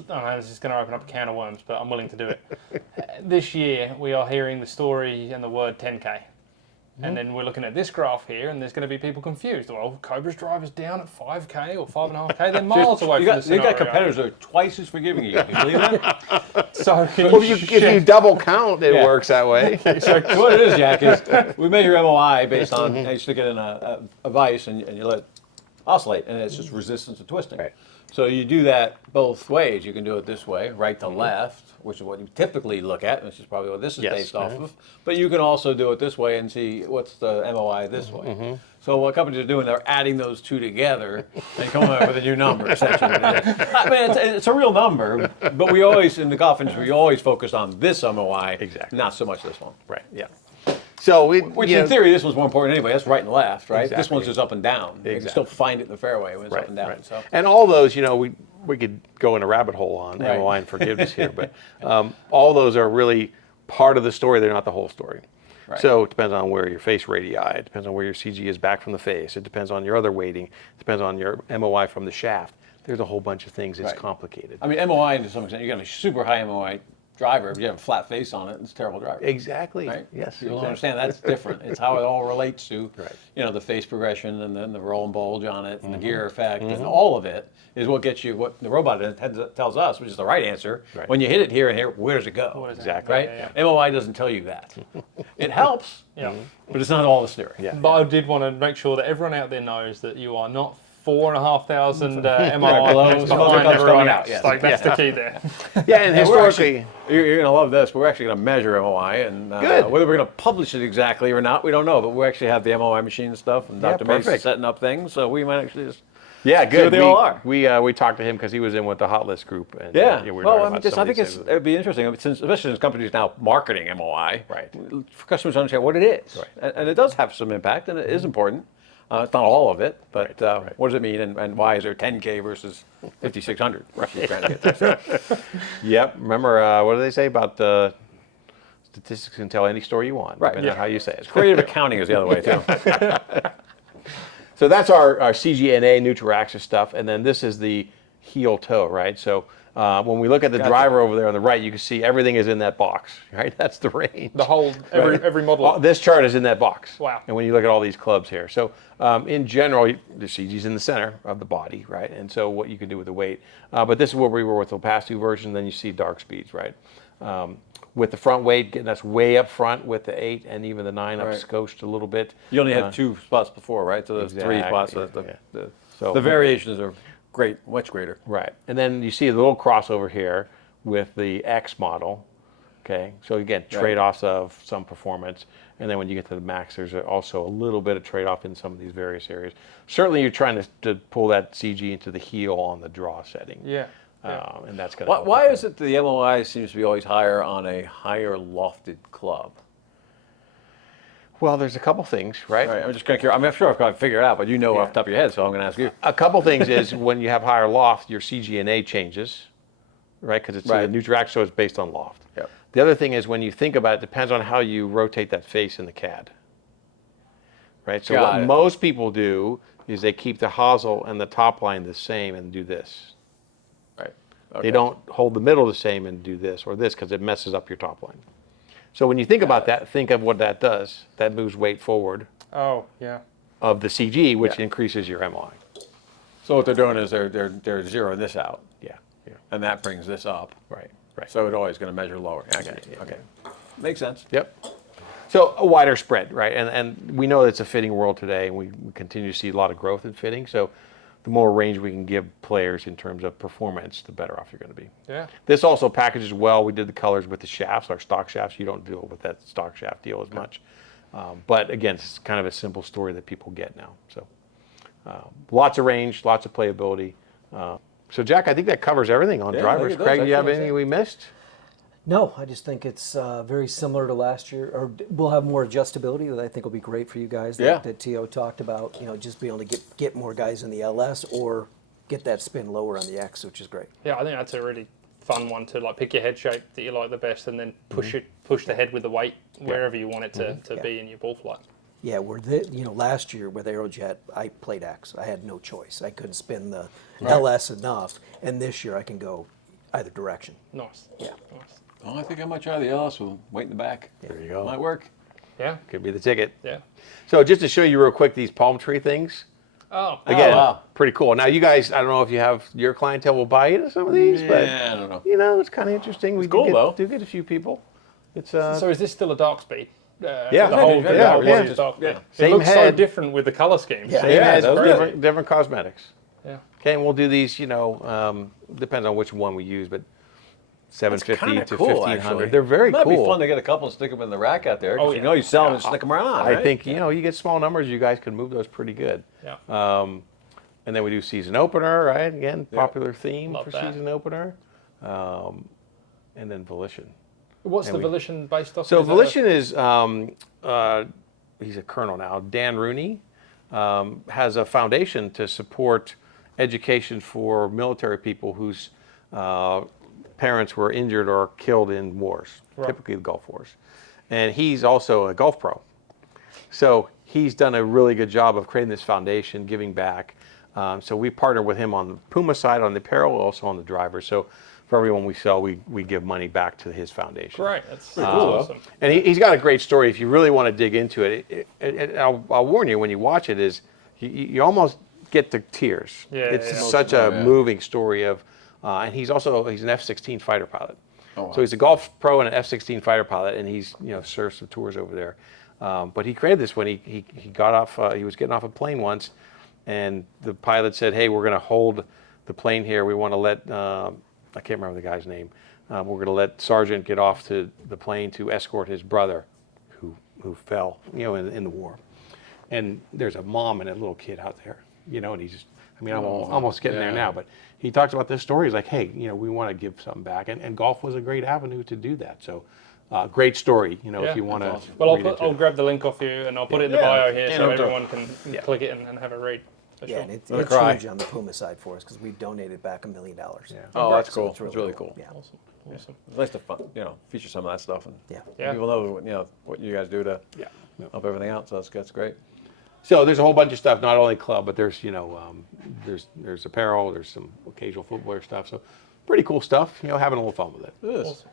I this is going to open up a can of worms, but I'm willing to do it. This year, we are hearing the story and the word 10K. And then we're looking at this graph here, and there's going to be people confused. Well, Cobra's driver's down at 5K or 5.5K. They're miles away from the You scenario. got competitors that are twice as forgiving as you. Can you believe that? So Well, if you double count, it works that way. So what it is, Jack, is we measure MOI based on, you stick it in a vise and you let it oscillate, and it's just resistance to twisting. Right. So you do that both ways. You can do it this way, right to left, which is what you typically look at, which is probably what this is based off of. But you can also do it this way and see what's the MOI this way. So what companies are doing, they're adding those two together and coming up with a new number, essentially. I mean, it's a real number, but we always, in the golf industry, we always focus on this MOI, not so much this one. Right. Yeah. So Which in theory, this one's more important anyway. That's right and left, right? This Exactly. one's just up and down. You can still find it in the fairway when it's up and down. Right. So. And all those, we could go in a rabbit hole on MOI and forgiveness here, but all those are really part of the story. They're not the whole story. Right. So it depends on where your face radii, it depends on where your CG is back from the face, it depends on your other weighting, it depends on your MOI from the shaft. There's a whole bunch of things. It's complicated. I mean, MOI to some extent, you got a super high MOI driver. If you have a flat face on it, it's a terrible driver. Exactly. Right? Yes. People don't understand that's different. It's how it all relates to, Right. the face progression and then the roll and bulge on it and the gear effect and all of it is what gets you what the robot tells us, which is the right answer. Right. When you hit it here and here, where does it go? Exactly. Right? Yeah. MOI doesn't tell you that. It helps, Yeah. but it's not all the story. Yeah. But I did want to make sure that everyone out there knows that you are not 4,500 MOI below, points so behind that's everyone coming out, else. yes. Like, that's the key there. Yeah, and historically, You're going to love this. We're actually going to measure MOI, and Good. whether we're going to publish it exactly or not, we don't know. But we actually have the MOI machine and stuff, and Dr. Mace is perfect. setting up things, so we might actually just yeah, see good. what they all are. We talked to him because he was in with the Hot List group. And, Yeah. we were Well, talking I mean, about some I of think these things. it'd be interesting, especially since companies now marketing MOI. Right. For customers to understand what it is, Right. and it does have some impact, and it is important. It's not all of it, but Right. what does it mean, and why is there 10K versus 5,600? Roughly trying to get there. Yep. Remember, what do they say about the statistics can tell any story you want, Right. depending on how you say it. Creative accounting is the other way too. So that's our CGNA neutral axis stuff, and then this is the heel toe, right? So when we look at the driver over there on the right, you can see everything is in that box, right? That's the range. The whole, every model. This chart is in that box. Wow. And when you look at all these clubs here. So in general, the CG's in the center of the body, right? And so what you can do with the weight. But this is where we were with the past two versions. Then you see Dark Speeds, right? With the front weight, getting us way up front with the 8 and even the 9 up Right. scotched a little bit. You only had two spots before, right? So there's three spots. Exactly, The variations are great, much greater. Right. And then you see the little crossover here with the X model. Okay. So again, trade-offs of some performance. And then when you get to the Max, there's also a little bit of trade-off in some of these various areas. Certainly you're trying to pull that CG into the heel on the draw setting. Yeah. And that's going to Why is it the MOI seems to be always higher on a higher lofted club? Well, there's a couple things, right? Right, I'm just kind of curious. I mean, I'm sure I've got to figure it out, but you know off the top of your head, so I'm going to ask you. A couple things is when you have higher loft, your CGNA changes, right? Because it's the neutral axis, so it's based on loft. Yep. The other thing is when you think about it, depends on how you rotate that face in the CAD. Right? So Got what it. most people do is they keep the hosel and the top line the same and do this. Right. They don't hold the middle the same and do this or this because it messes up your top line. So when you think about that, think of what that does. That moves weight forward Oh, yeah. of the CG, which increases your MOI. So what they're doing is they're zeroing this out, Yeah. Yeah. and that brings this up. Right. Right. So it's always going to measure lower. Okay. Makes sense. Yep. So a wider spread, right? And we know it's a fitting world today, and we continue to see a lot of growth in fitting. So the more range we can give players in terms of performance, the better off you're going to be. Yeah. This also packages well. We did the colors with the shafts, our stock shafts. You don't deal with that stock shaft deal as much. But again, it's kind of a simple story that people get now. So lots of range, lots of playability. So Jack, I think that covers everything on Yeah, I drivers. think it does. Craig, do you have Actually, anything we missed? No, I just think it's very similar to last year, or we'll have more adjustability that I think will be great for you guys. That T.O. talked about, just being able to get more guys in the LS or get that spin lower on the X, which is great. Yeah, I think that's a really fun one to like pick your head shape that you like the best and then push the head with the weight wherever you want it to be in your ball flight. Yeah, last year with Aerojet, I played X. I had no choice. I couldn't spin the LS enough, and this year I can go either direction. Nice. Yeah. Nice. Oh, I think I might try the LS with weight in the back. There you go. Might work. Yeah. Could be the ticket. Yeah. So just to show you real quick these palm tree things. Oh. Again, wow. pretty cool. Now you guys, I don't know if you have your clientele will buy into some of these, but I don't know. you know, it's kind of interesting. We cool, though. do get a few people. It's So is this still a Dark Speed? Yeah. The whole, Yeah, the whole yeah. body is dark. Yeah. It Same looks so head. different with the color scheme. Yeah. same as those are different cosmetics. Yeah. Okay, and we'll do these, you know, depends on which one we use, but 750 Kinda to cool, 1500. actually. They're very It might cool. be fun to get a couple and stick them in the rack out there. 'Cause Oh, you yeah. know you sell them and stick them around. I Right? think, you know, you get small numbers, you guys can move those pretty good. Yeah. And then we do season opener, right? Again, popular theme Love for that. season opener. And then Volition. What's And the we- Volition based off? So Is that Volition is, he's a colonel now, Dan Rooney, has a foundation to support education for military people whose parents were injured or killed in wars, typically the Gulf Wars. And he's also a golf pro. So he's done a really good job of creating this foundation, giving back. So we partner with him on the Puma side, on the apparel, also on the driver. So for everyone we sell, we give money back to his foundation. Great. That's awesome. And he's got a great story. If you really want to dig into it, I'll warn you when you watch it, is you almost get to tears. Yeah, It's yeah. such a Yeah. moving story of, and he's an F-16 fighter pilot. Oh, wow. So he's a golf pro and an F-16 fighter pilot, and he's served some tours over there. But he created this when he got off. He was getting off a plane once, and the pilot said, "Hey, we're going to hold the plane here. We want to let I can't remember the guy's name. We're going to let Sergeant get off to the plane to escort his brother, who fell, in the war." And there's a mom and a little kid out there, and he's just, I'm almost getting there now, but he talks about this story. He's like, hey, we want to give something back. And golf was a great avenue to do that. So great story, if you want to. awesome. Well, I'll grab the link off you and I'll put it in the Yeah. bio here Yeah, so no doubt. everyone can click it and have a read. For Yeah, sure. and it's cry. huge on the Puma side for us because we donated back $1 million. Yeah. Oh, that's So cool. it's It's really cool. Yeah. Awesome. Awesome. It's nice to feature some of that stuff and Yeah. Yeah. people know what you guys do to Yeah. help everything out. So that's great. So there's a whole bunch of stuff, not only club, but there's there's apparel, there's some occasional footwear stuff. So pretty cool stuff. Having a little fun with it. It is.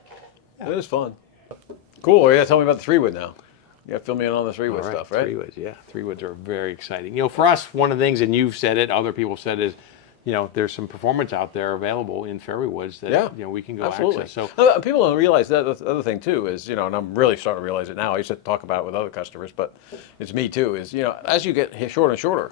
It is fun. Cool. Well, yeah, tell me about the 3-wood now. Yeah, fill me in on the 3-wood All stuff, right? 3-woods, yeah. 3-woods are very exciting. For us, one of the things, and you've said it, other people said is, there's some performance out there available in Fairway woods that we can go absolutely. access. So No, people don't realize that. The other thing too is, and I'm really starting to realize it now. I used to talk about it with other customers, but it's me too. Is as you get hit shorter and shorter,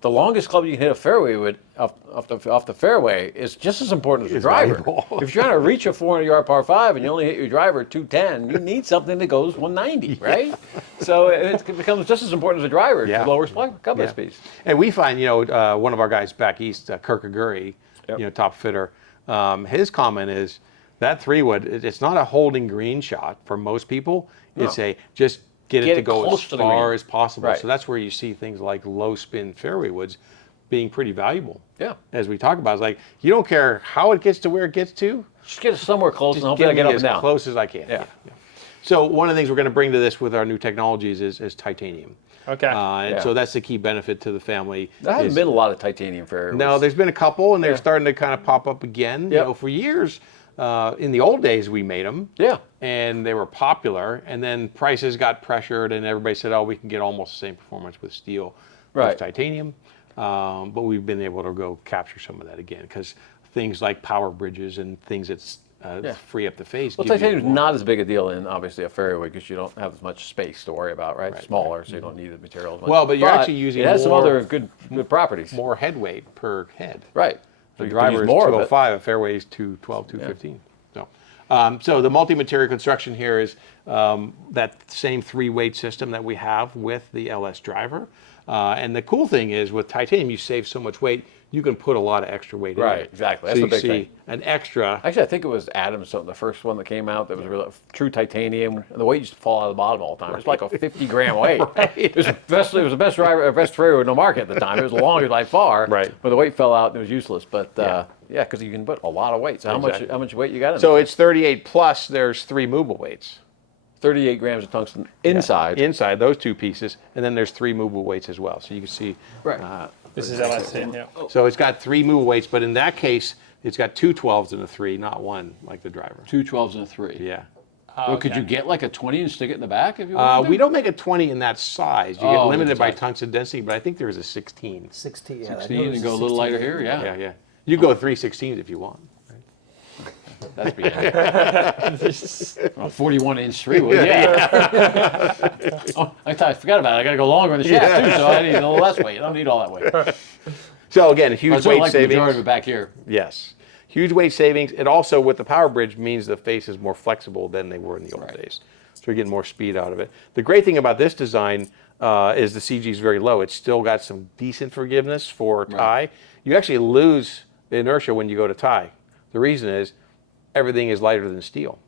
the longest club you can hit a fairway with off the fairway is just as important as the It's driver. valuable. If you're trying to reach a 400-yard par 5 and you only hit your driver 210, you need something that goes 190, right? So it becomes just as important as the driver Yeah. to lower club Yeah. speeds. And we find, one of our guys back east, Kirk Aguri, top fitter, his comment is that 3-wood, it's not a holding green shot for most people. It's a just get it to go close as to the far green. as possible. Right. So that's where you see things like low spin fairway woods being pretty valuable. Yeah. As we talk about, it's like, you don't care how it gets to where it gets to, Just get somewhere close and just hopefully I get get me up as and down. close as I can. Yeah. So one of the things we're going to bring to this with our new technologies is titanium. Okay. And Yeah. so that's the key benefit to the family. There haven't is- been a lot of titanium fairways. No, there's been a couple, and they're Yeah. starting to kind of pop up again. Yep. For years, in the old days, we made them. Yeah. And they were popular, and then prices got pressured, and everybody said, "Oh, we can get almost the same performance with steel, Right. with titanium." But we've been able to go capture some of that again because things like power bridges and things that free up the face. Well, give you titanium's more. not as big a deal in obviously a fairway because you don't have as much space to worry about, right? Right, Smaller, so you don't need the material as much. Well, but you're actually using it has some more- other good properties. more head weight per head. Right. The So you can driver use is more of it. 205, a fairway is 212, 215. So the multi-material construction here is that same 3-weight system that we have with the LS driver. And the cool thing is with titanium, you save so much weight, you can put a lot of extra weight in Right, it. exactly. So That's you the big see thing. an extra. Actually, I think it was Adams, something, the first one that came out that was really true titanium. And the weight used to fall out of the bottom all the time. It was like a 50-gram weight. It was the best driver, best fairway in the market at the time. It was the longest by far. Right. But the weight fell out and it was useless. But yeah, because you can put a lot of weight. So Exactly. how much weight you got in So there? it's 38 plus, there's 3 movable weights. 38 grams of tungsten inside. Inside those 2 pieces, and then there's 3 movable weights as well. So you can see. Right. This is LSC, yeah. So it's got 3 movable weights, but in that case, it's got 2 12s and a 3, not 1 like the driver. 2 12s and a 3. Yeah. Well, could you get like a 20 and stick it in the back if you We wanted to? don't make a 20 in that size. You get Oh, limited by size. tungsten density, but I think there is a 16. 16, yeah. 16 and go a little lighter here, yeah. Yeah, yeah. You go 3/16 if you want. That's big. 41-inch 3-wood, yeah. Oh, I forgot about it. I got to go longer in the shaft, too, so I need a little less weight. I don't need all that weight. So again, huge I still weight like the majority savings. of it back here. Yes. Huge weight savings. It also, with the power bridge, means the face is more flexible than they were in the old days. So you're getting more speed out of it. The great thing about this design is the CG is very low. It's still got some decent forgiveness for tie. You actually lose the inertia when you go to tie. The reason is everything is lighter than steel.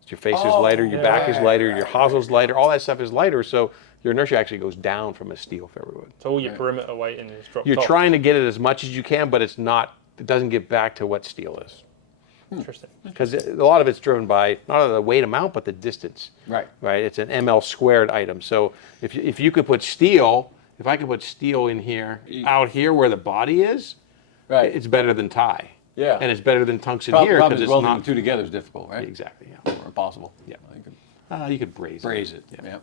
So your face is lighter, your back is lighter, your hossel's lighter, all that stuff is lighter. So your inertia actually goes down from a steel fairway wood. So all your perimeter weighting is dropped You're off. trying to get it as much as you can, but it's not. It doesn't get back to what steel is. Interesting. Because a lot of it's driven by not only the weight amount, but the distance. Right. Right. It's an ML squared item. So if you could put steel, if I could put steel in here, out here where the body is, Right. it's better than tie. Yeah. And it's better than tungsten Problem here is because it's welding not the two together is difficult, right? exactly. Yeah. Or impossible. Yeah. You can You could braze braze it. Yeah. Yeah.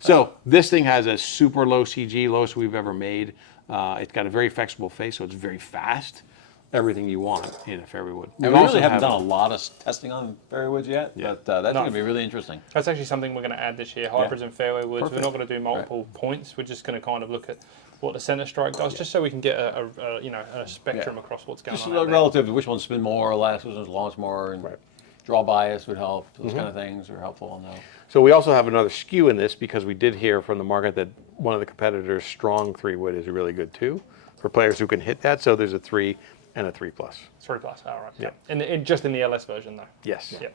So this thing has a super low CG, lowest we've ever made. It's got a very flexible face, so it's very fast. Everything you want in a fairway wood. And we really haven't done a lot of testing on fairway woods yet, but that's going to be really interesting. That's actually something we're going to add this year, hybrids and fairway woods. Perfect. We're not going to do multiple points. We're just going to kind of look at what the center strike does, just so we can get a spectrum across what's going Just on. out there. relative to which ones spin more or less, which ones launch more, and draw bias would help. Those kind of things are helpful on that. So we also have another skew in this because we did hear from the market that one of the competitors' strong 3-wood is really good too for players who can hit that. So there's a 3 and a 3+. 3+, all right. Yeah. Just in the LS version though. Yes. Yeah.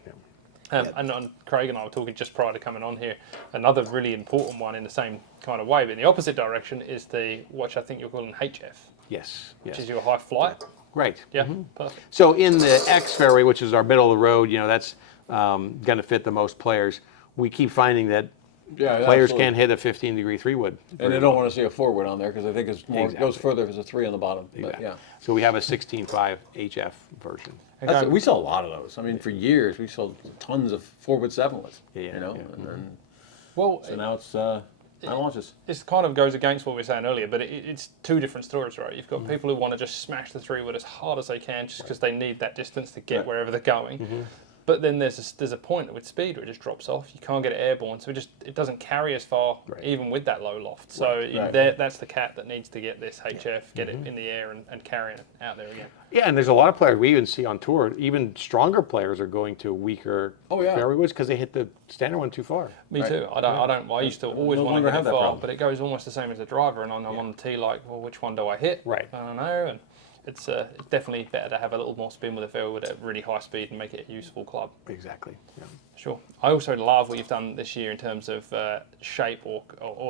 And Craig and I were talking just prior to coming on here. Another really important one in the same kind of way, but in the opposite direction, is which I think you're calling HF, Yes. which Yes. is your high flight. Right. Yeah, perfect. So in the X fairway, which is our middle of the road, that's going to fit the most players. We keep finding that players can't hit a 15-degree 3-wood. And they don't want to see a 4-wood on there because I think it's more Exactly. goes further if it's a 3 on the bottom. But Exactly. yeah. So we have a 16.5 HF version. We sell a lot of those. I mean, for years we sold tons of 4-wood 7-woods. Yeah, You know, yeah. and then, Well, so now it's now launches. it kind of goes against what we were saying earlier, but it's two different stories, right? You've got people who want to just smash the 3-wood as hard as they can just because they need that distance to get wherever they're going. But then there's a point with speed where it just drops off. You can't get it airborne, so it doesn't carry as far, even with that low loft. So that's the cat that needs to get this HF, get it in the air and carry it out there again. Yeah, and there's a lot of players we even see on tour. Even stronger players are going to weaker fairway woods because they hit the standard one too far. Me too. I used to always No want longer to have hit that far, problem. but it goes almost the same as the driver, and I'm on the tee like, well, which one do I hit? Right. I don't know, and it's definitely better to have a little more spin with a fairway wood at really high speed and make it a useful club. Exactly. Yeah. Sure. I also love what you've done this year in terms of shape or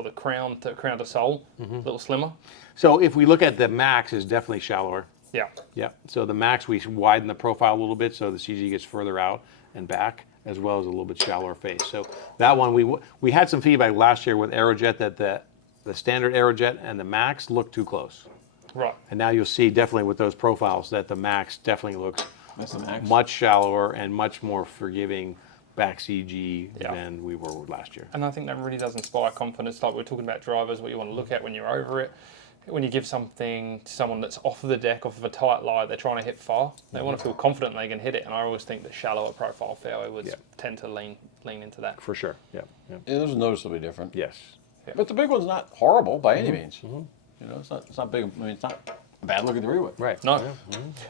the crown to sole, a little slimmer. So if we look at the max, is definitely shallower. Yeah. Yeah. So the max, we widen the profile a little bit so the CG gets further out and back, as well as a little bit shallower face. So that one, we had some feedback last year with Aerojet that the standard Aerojet and the max look too close. Right. And now you'll see definitely with those profiles that the max definitely looks That's the max. much shallower and much more forgiving back CG than we were last year. And I think that really does inspire confidence. Like we were talking about drivers, what you want to look at when you're over it. When you give something to someone that's off of the deck, off of a tight lie, they're trying to hit far. They want to feel confident they can hit it. And I always think the shallower profile fairway woods tend to lean into that. For sure. Yeah. Yeah. Yeah, those are noticeably different. Yes. But the big one's not horrible by any means. You know, it's not big. I mean, it's not a bad looking 3-wood. Right. No.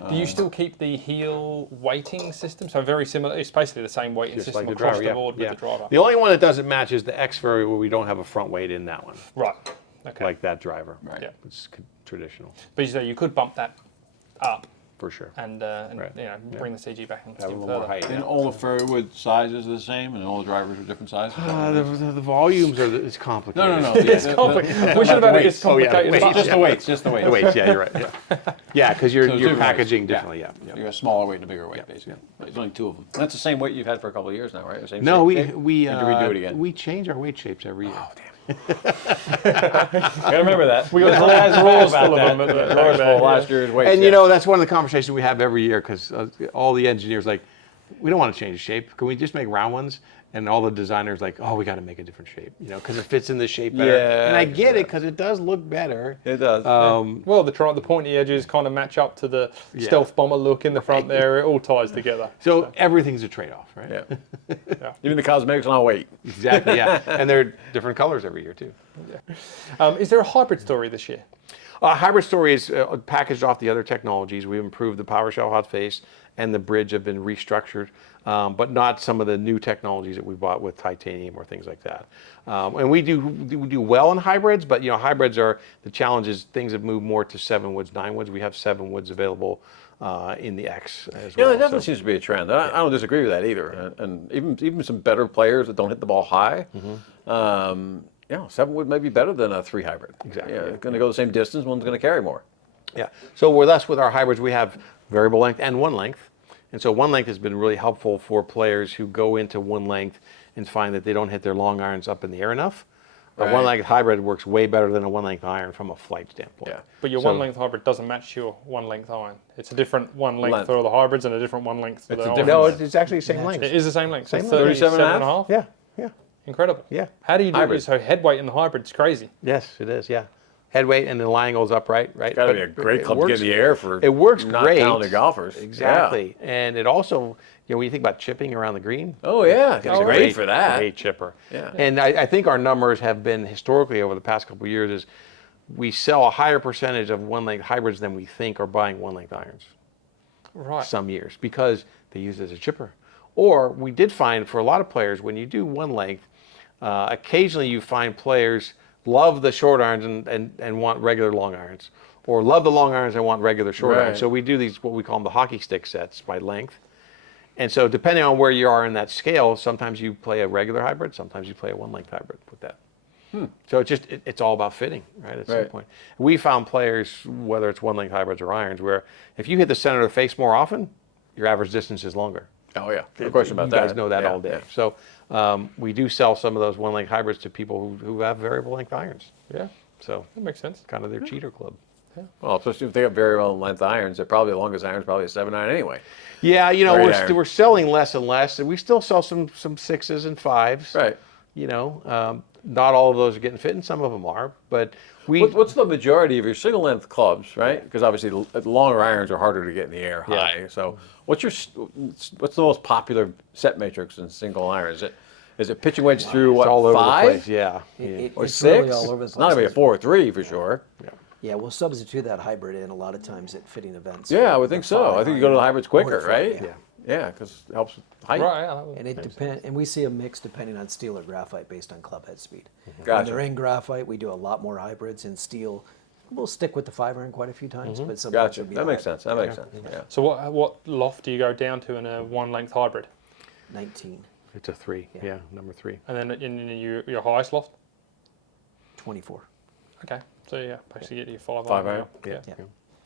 Do you still keep the heel weighting system? So very similar. It's basically the same weighting Just system like the across driver, the board with the driver. The only one that doesn't match is the X fairway where we don't have a front weight in that one, Right. Okay. like that driver. Right. Yeah. It's traditional, But you could bump that up for sure. and bring the CG back and Have a even little more further. height. And all the fairway wood sizes are the same, and all the drivers are different sizes. The volumes it's complicated. No. It's complicated. We should have had it. It's Oh, yeah, complicated. weight. Just the weights. Just the weights. The weights, yeah, you're right. Yeah, yeah, because So you're different packaging weights. differently. Yeah. You got a smaller weight and a bigger weight, basically. There's only two of them. That's the same weight you've had for a couple of years now, right? The same No, shape? we Had to redo it again. we change our weight shapes every year. Oh, damn. Gotta remember that. We got rules full of them. Rules full of last year's weights. And that's one of the conversations we have every year because all the engineers we don't want to change the shape. Can we just make round ones? and all the designers like, oh, we got to make a different shape, because it fits in the shape better. Yeah, And I get it because it does look better. It does. Well, the pointy edges kind of match up to the stealth bomber look in the front there. It all ties together. So everything's a trade-off, right? Yeah. Even the cosmetics on weight. Exactly, yeah. And they're different colors every year, too. Is there a hybrid story this year? Hybrid Story is packaged off the other technologies. We've improved the PowerShell hot face, and the bridge have been restructured, but not some of the new technologies that we bought with titanium or things like that. And we do well in hybrids, but hybrids are the challenge is things have moved more to 7 woods, 9 woods. We have 7 woods available in the X as well. Yeah, that definitely seems to be a trend. I don't disagree with that either. And even some better players that don't hit the ball high. 7 wood may be better than a 3 hybrid. Exactly. Yeah, it's going to go the same distance. One's going to carry more. Yeah. So with our hybrids, we have variable length and one length. And so one length has been really helpful for players who go into one length and find that they don't hit their long irons up in the air enough. A one length hybrid works way better than a one length iron from a flight standpoint. Yeah. But your one length hybrid doesn't match your one length iron. It's a different one length for all the hybrids and a different one length for the irons. No, it's actually the same length. It is the same length. So Same 37 and a 37 half? Yeah, yeah. Incredible. Yeah. How do you do Hybrid. it? So head weight in the hybrid's crazy. Yes, it is, yeah. Head weight and the line goes upright, right? Got to But be a great it club to get works- in the air for It works not great. talented golfers. Exactly. And it also, when you think about chipping around the green, Oh, yeah. It's it's a great for that. Great chipper. Yeah. And I think our numbers have been historically over the past couple of years is we sell a higher percentage of one length hybrids than we think are buying one length irons Right. some years because they use it as a chipper. Or we did find for a lot of players when you do one length, occasionally you find players love the short irons and want regular long irons, or love the long irons and want regular short irons. So we do these, what we call them the hockey stick sets by length. And so depending on where you are in that scale, sometimes you play a regular hybrid, sometimes you play a one length hybrid with that. So it's all about fitting, right, at some point. We found players, whether it's one length hybrids or irons, where if you hit the center of the face more often, your average distance is longer. Oh, yeah. No question about that. You guys know that all day. So we do sell some of those one length hybrids to people who have variable length irons. Yeah, So that makes sense. kind of their cheater club. Well, especially if they have very well length irons, they're probably the longest iron's probably a 7-9 anyway. Yeah, Great iron. we're selling less and less, and we still sell some 6s and 5s. Right. Not all of those are getting fit, and some of them are. But What's the majority of your single length clubs, right? Because obviously the longer irons are harder to get in the air high. So what's the most popular set matrix in single iron? Is it pitching wedge through it's all over 5? the place. Yeah. Or It's 6? really all over the Not gonna be a place. 4 or 3 for sure. Yeah, we'll substitute that hybrid in a lot of times at fitting events. Yeah, I would think so. I think you go to the hybrids quicker, Or right? yeah. Yeah, because it helps with height. Right. Yeah, that And it depend, and we see a mix depending on steel or graphite based on club head speed. When Gotcha. they're in graphite, we do a lot more hybrids. In steel, we'll stick with the 5 iron quite a few times, but sometimes Gotcha. it'll be That the makes sense. That makes sense. Yeah. So what loft do you go down to in a one length hybrid? 19, It's a 3. Yeah, number 3. And then in your highest loft? 24. Okay. So yeah, basically get your 5 5 iron. iron. Yeah. Yeah.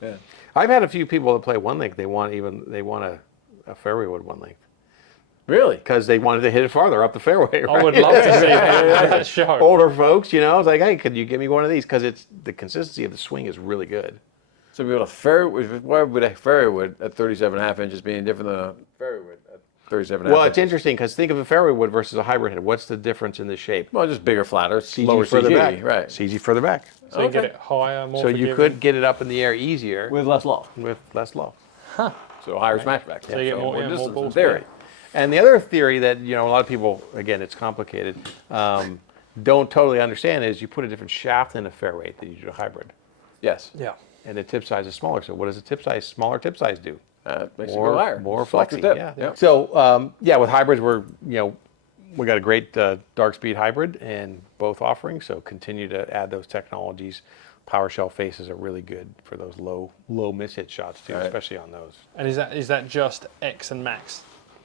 Yeah. I've had a few people that play one length. They want a fairway wood one length Really? because they wanted to hit it farther up the fairway. I would right? love to see that show. Older folks, I was like, hey, could you give me one of these? Because the consistency of the swing is really good. So if you want a fairway, why would a fairway wood at 37.5 inches being different than a fairway wood at 37.5 Well, it's inches? interesting because think of a fairway wood versus a hybrid head. What's the difference in the shape? Well, just bigger, flatter, CG lower further CG, back. right? CG further back. So you get Okay. it higher, more So you forgiving. could get it up in the air easier With less loft. with less loft. So higher smashback. So you get more distance ball in speed. theory. And the other theory that a lot of people, again, it's complicated, don't totally understand is you put a different shaft in a fairway than you do a hybrid, Yes. Yeah. and the tip size is smaller. So what does a smaller tip size do? Makes it go higher. More Softer flexy. tip. Yeah. Yep. So with hybrids, we got a great Dark Speed hybrid in both offerings. So continue to add those technologies. PowerShell faces are really good for those low miss hit shots too, Right. especially on those. And is that just X and Max?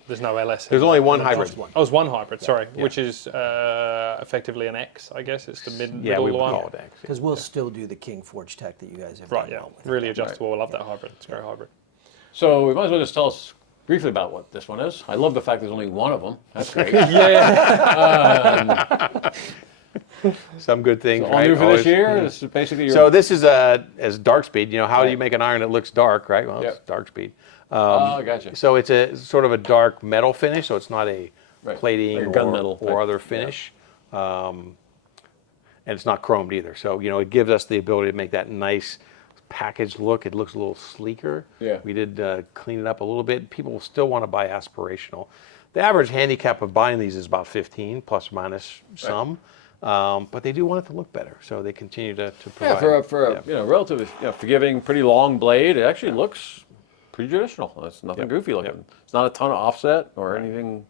There's no LS. There's only one hybrid. Oh, it's one hybrid. Sorry, which is effectively an X. I guess it's the Yeah, we middle would one. call it X. Because we'll still do the King Forge tech that you guys have Right. done Yeah. well with. Really adjustable. I love that hybrid. It's a great hybrid. So we might as well just tell us briefly about what this one is. I love the fact there's only one of them. That's great. Some good things. All right? new for Always- this year. This is basically your. So this is as Dark Speed. How do you make an iron that looks dark, right? Well, it's Yep. Dark Speed. oh, gotcha. So it's a sort of a dark metal finish. So it's not a plating Like gunmetal or type. other finish. And it's not chromed either. So, it gives us the ability to make that nice packaged look. It looks a little sleeker. Yeah. We did clean it up a little bit. People still want to buy aspirational. The average handicap of buying these is about 15, plus or minus some. But they do want it to look better, so they continue to provide. For a relatively forgiving, pretty long blade, it actually looks pretty traditional. It's nothing goofy looking. Yep. It's not a ton of offset or anything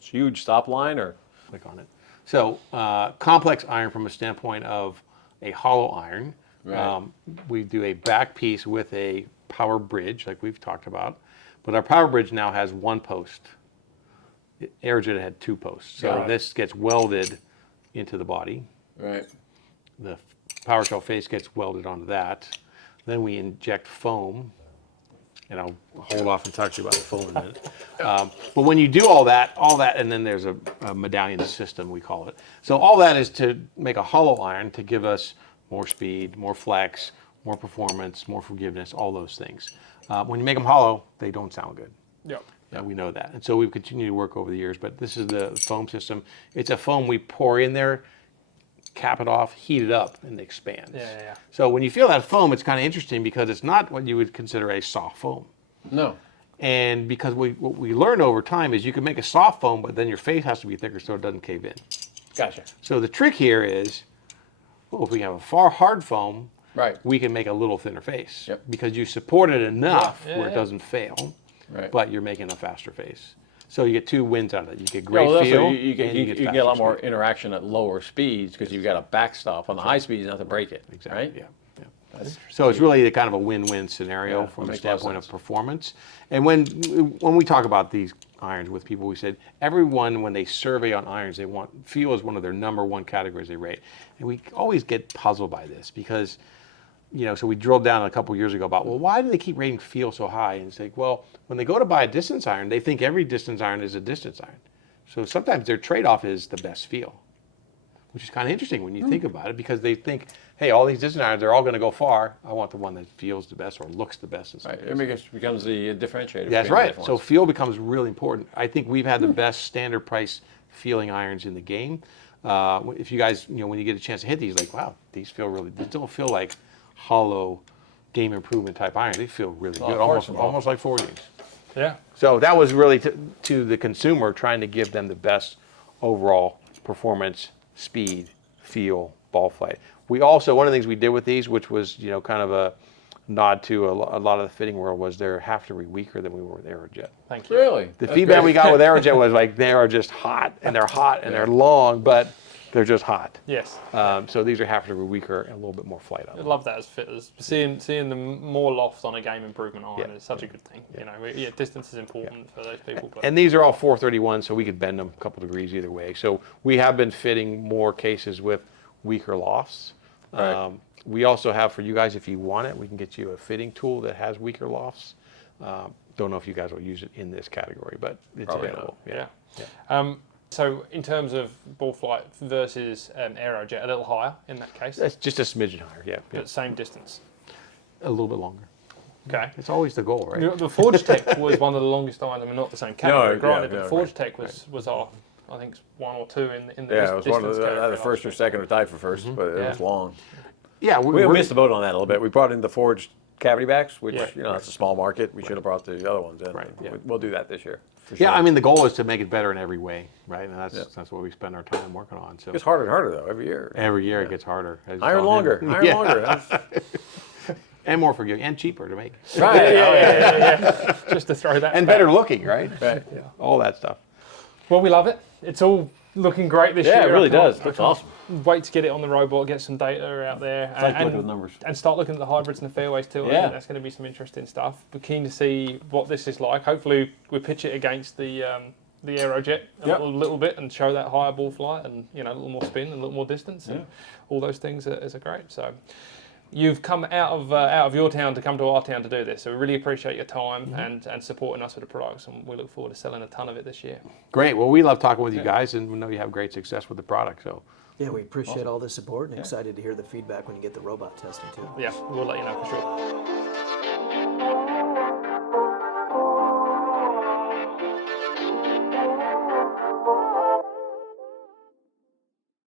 huge stop line or. Click on it. So complex iron from a standpoint of a hollow iron. Right. We do a back piece with a power bridge, like we've talked about, but our power bridge now has one post. Aerojet had two posts, so this gets welded into the body. Right. The power shell face gets welded onto that. Then we inject foam, and I'll hold off and talk to you about the foam in a minute. But when you do all that, and then there's a medallion system, we call it. So all that is to make a hollow iron to give us more speed, more flex, more performance, more forgiveness, all those things. When you make them hollow, they don't sound good. Yep. Yeah, we know that. And so we've continued to work over the years, but this is the foam system. It's a foam we pour in there, cap it off, heat it up, and it expands. Yeah. So when you feel that foam, it's kind of interesting because it's not what you would consider a soft foam. No. And because what we learned over time is you can make a soft foam, but then your face has to be thicker so it doesn't cave in. Gotcha. So the trick here is, if we have a far hard foam, Right. we can make a little thinner face. Yep. Because you support it enough Yeah, where it yeah. doesn't fail, Right. but you're making a faster face. So you get two wins out of it. You get great Well, also, feel, you and can you get a faster lot more speed. interaction at lower speeds because you've got a backstop. On the high speeds, you don't have to break it. Exactly. Right? Yeah. So it's really kind of a win-win scenario Yeah, from a makes a lot of standpoint of sense. performance. And when we talk about these irons with people, we said everyone, when they survey on irons, they want feel is one of their number one categories they rate. And we always get puzzled by this because, so we drilled down a couple years ago about, well, why do they keep rating feel so high? And it's like, well, when they go to buy a distance iron, they think every distance iron is a distance iron. So sometimes their trade-off is the best feel, which is kind of interesting when you think about it because they think, hey, all these distance irons, they're all going to go far. I want the one that feels the best or looks the best. In some Right. cases. It becomes the differentiator. That's between the right. different So ones. feel becomes really important. I think we've had the best standard price feeling irons in the game. If you guys, when you get a chance to hit these, like, wow, these don't feel like hollow game improvement type irons. They feel really good, almost like 40s. Yeah. So that was really to the consumer, trying to give them the best overall performance, speed, feel, ball flight. We also, one of the things we did with these, which was kind of a nod to a lot of the fitting world, was they're half to be weaker than we were with Aerojet. Thank you. Really? The That's feedback great. we got with Aerojet was like they are just hot and they're long, but they're just hot. Yes. So these are half to be weaker and a little bit more flight on I them. love that as fitters. Seeing the more loft on a game improvement iron Yeah. is such a good thing. Distance is important for those people. But And these are all 431, so we could bend them a couple degrees either way. So we have been fitting more cases with weaker lofts. Right. We also have, for you guys, if you want it, we can get you a fitting tool that has weaker lofts. Don't know if you guys will use it in this category, but it's Probably available. yeah. So in terms of ball flight versus Aerojet, a little higher in that case, That's just a smidgen higher, yeah. but same distance. A little bit longer. Okay. It's always the goal, right? The Forge Tech was one of the longest irons. I mean, not the same category, No, granted, yeah, but yeah, Forge Tech was our, I think, one or two in the Yeah, it was one of distance the category first or last second or tied for first, but it Yeah. was long. Yeah, We missed the boat on that a little bit. We brought in the forged cavity backs, which Yeah. that's a small market. We should have brought the other ones in. Right, yeah. We'll do that this year. For Yeah, sure. I mean, the goal is to make it better in every way, right? And that's what we spend our time working on. So It gets harder and harder though every year. every year it gets harder. Iron longer, iron Yeah. longer. That's- And more forgiving and cheaper to make. Right. yeah. Just to throw that And back. better looking, right? Right. All that stuff. Well, we love it. It's all looking great this year. Yeah, it really I can't- does. I Looks can't awesome. Wait to get it on the robot, get some data out there, like to look at the numbers. and start looking at the hybrids and the fairways too. I Yeah. think that's going to be some interesting stuff. We're keen to see what this is like. Hopefully, we pitch it against the Aerojet a Yep. little bit and show that higher ball flight and a little more spin and a little more distance and Yeah. all those things are great. So. You've come out of your town to come to our town to do this, so we really appreciate your time and supporting us with the products, and we look forward to selling a ton of it this year. Great. Well, we love talking with you guys, and we know you have great success with the product. So Yeah, we appreciate all the support and excited to hear the feedback when you get the robot testing too. Yeah, we'll let you know for sure.